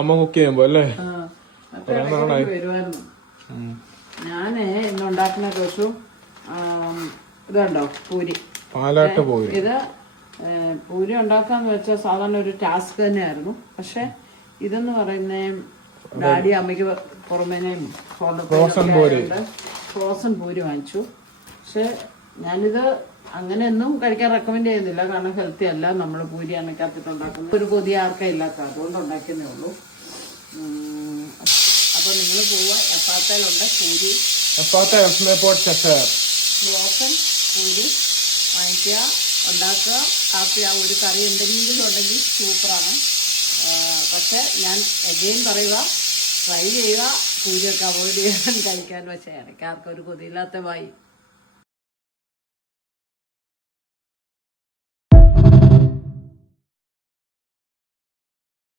അമ്മ കുക്ക് ചെയ്യുമ്പോ അല്ലേ? വരുമായിരുന്നു. ഞാന് ഇന്നുണ്ടാക്കുന്ന ദിവസം ഇതുണ്ടോ പൂരി, പാലാട്ട് പൂരി. ഇത് പൂരി ഉണ്ടാക്കാന്ന് വെച്ചാൽ സാധാരണ ഒരു ടാസ്ക് തന്നെയായിരുന്നു. പക്ഷെ ഇതെന്ന് പറയുന്ന ഡാഡി അമ്മയ്ക്ക് പുറമേനെ ഫ്രോസൺ പൂരി വാങ്ങിച്ചു. പക്ഷെ ഞാനിത് അങ്ങനെയൊന്നും കഴിക്കാൻ റെക്കമെൻഡ് ചെയ്യുന്നില്ല, കാരണം ഹെൽത്തി അല്ല. നമ്മൾ പൂരി എണ്ണക്കകത്തിട്ട് ഉണ്ടാക്കുന്നത് ഒരു കൊതി ആർക്കാ ഇല്ലാത്ത, അതുകൊണ്ട് ഉണ്ടാക്കുന്നേ ഉള്ളൂ. അപ്പൊ നിങ്ങൾ പോവുക, എഫാത്തയിലുണ്ട് പൂരി, ഫ്രോസൺ പൂരി വാങ്ങിക്കുക, ഉണ്ടാക്കുക. കാപ്പി ആ ഒരു കറി എന്തെങ്കിലും ഉണ്ടെങ്കിൽ സൂപ്പറാണ്. പക്ഷെ ഞാൻ എഗെയിൻ പറയുക, ട്രൈ ചെയ്യുക, പൂരിയൊക്കെ അവോയ്ഡ് ചെയ്യാൻ കഴിക്കാൻ. പക്ഷേ എനിക്ക് ആർക്കും ഒരു കൊതിയില്ലാത്ത വായി